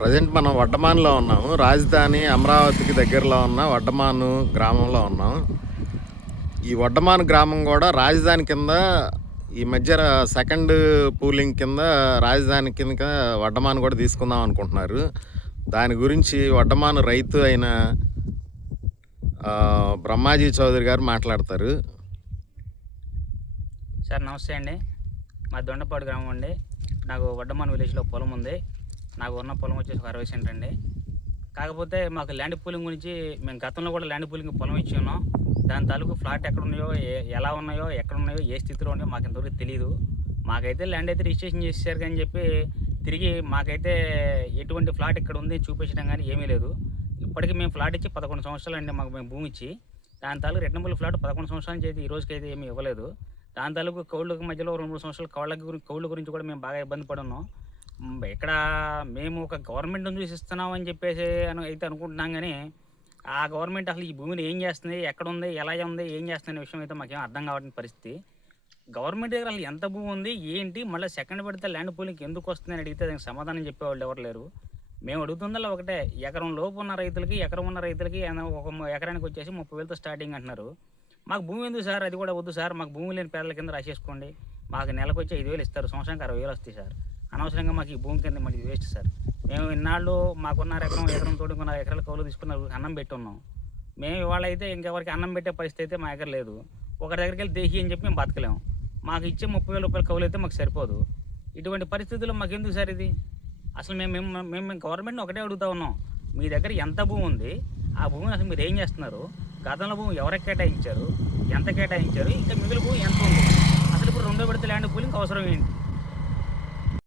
Present మనం వడ్డమాన్లో ఉన్నాము. రాజధాని అమరావతికి దగ్గరలో ఉన్న వడ్డమాను గ్రామంలో ఉన్నాం. ఈ వడ్డమాను గ్రామం కూడా రాజధాని కింద ఈ మధ్య సెకండ్ పూలింగ్ కింద రాజధాని కింద వడ్డమాను కూడా తీసుకుందాం అనుకుంటున్నారు. దాని గురించి వడ్డమాను రైతు అయిన బ్రహ్మాజీ చౌదరి గారు మాట్లాడతారు. సార్ నమస్తే అండి. మా దొండపాడు గ్రామం అండి. నాకు వడ్డమాను విలేజ్లో పొలం ఉంది. నాకు ఉన్న పొలం వచ్చేసి 60 సెంట్లు అండి. కాకపోతే మాకు ల్యాండ్ పూలింగ్ గురించి మేము గతంలో కూడా ల్యాండ్ పూలింగ్ పొలం ఇచ్చి ఉన్నాం. దాని తాలూకు ఫ్లాట్ ఎక్కడ ఉన్నాయో, ఎలా ఉన్నాయో, ఎక్కడ ఉన్నాయో, ఏ స్థితిలో ఉన్నాయో మాకు ఇంతవరకు తెలియదు. మాకైతే ల్యాండ్ అయితే రిజిస్ట్రేషన్ చేసేసారు కానీ చెప్పి తిరిగి మాకైతే ఎటువంటి ఫ్లాట్ ఇక్కడ ఉంది చూపించడం కానీ ఏమీ లేదు. ఇప్పటికీ మేము ఫ్లాట్ ఇచ్చి 11 సంవత్సరాలు అండి. మాకు మేము భూమి ఇచ్చి దాని తాలూకు రిటర్నబుల్ ఫ్లాట్ 11 సంవత్సరాల నుంచి అయితే ఈ రోజుకైతే ఏమీ ఇవ్వలేదు. దాని తాలూకు కౌళ్ళకి మధ్యలో 2-3 సంవత్సరాలు కౌళ్ళ గురించి కూడా మేము బాగా ఇబ్బంది పడి ఉన్నాం. ఇక్కడ మేము ఒక గవర్నమెంట్ని చూసి ఇస్తున్నాం అని చెప్పేసి అయితే అనుకుంటున్నాం కానీ ఆ గవర్నమెంట్ అసలు ఈ భూమిని ఏం చేస్తుంది, ఎక్కడ ఉంది, ఎలా ఉంది, ఏం చేస్తుంది అనే విషయం అయితే మాకేం అర్థం కావట్లేని పరిస్థితి. గవర్నమెంట్ దగ్గర అసలు ఎంత భూమి ఉంది ఏంటి, మళ్ళీ సెకండ్ పెడితే ల్యాండ్ పూలింగ్కి ఎందుకు వస్తుంది అని అడిగితే దానికి సమాధానం చెప్పేవాళ్ళు ఎవరు లేరు. మేము అడుగుతుందల్లా ఒకటే, ఎకరం లోపు ఉన్న రైతులకి, ఎకరం ఉన్న రైతులకి ఒక ఎకరానికి వచ్చేసి 30,000తో స్టార్టింగ్ అంటున్నారు. మాకు భూమి ఎందుకు సార్, అది కూడా వద్దు సార్, మాకు భూమి లేని పేదల కింద రాసేసుకోండి, మాకు నెలకు వచ్చి 5,000 ఇస్తారు, సంవత్సరానికి 60,000 వస్తాయి సార్, అనవసరంగా మాకు ఈ భూమి కింద మనకి వేస్ట్ సార్. మేము ఇన్నాళ్ళు మాకున్న ఎకరం తోడుకున్న ఎకరాల కౌలు తీసుకున్న అన్నం పెట్టి ఉన్నాం. మేము ఇవాళ అయితే ఇంకెవరికి అన్నం పెట్టే పరిస్థితి అయితే మా దగ్గర లేదు. ఒకరి దగ్గరికి వెళ్ళి దేహి అని చెప్పి మేము బతకలేము. మాకు ఇచ్చే 30,000 రూపాయల కౌలు అయితే మాకు సరిపోదు. ఇటువంటి పరిస్థితుల్లో మాకు ఎందుకు సార్ ఇది? అసలు మేము గవర్నమెంట్ని ఒకటే అడుగుతా ఉన్నాం, మీ దగ్గర ఎంత భూమి ఉంది, ఆ భూమిని అసలు మీరు ఏం చేస్తున్నారు, గతంలో భూమి ఎవరికి కేటాయించారు, ఎంత కేటాయించారు, ఇంకా మిగిలిన భూమి ఎంత ఉంది, అసలు ఇప్పుడు 2వ విడత ల్యాండ్ పూలింగ్ అవసరం ఏంటి?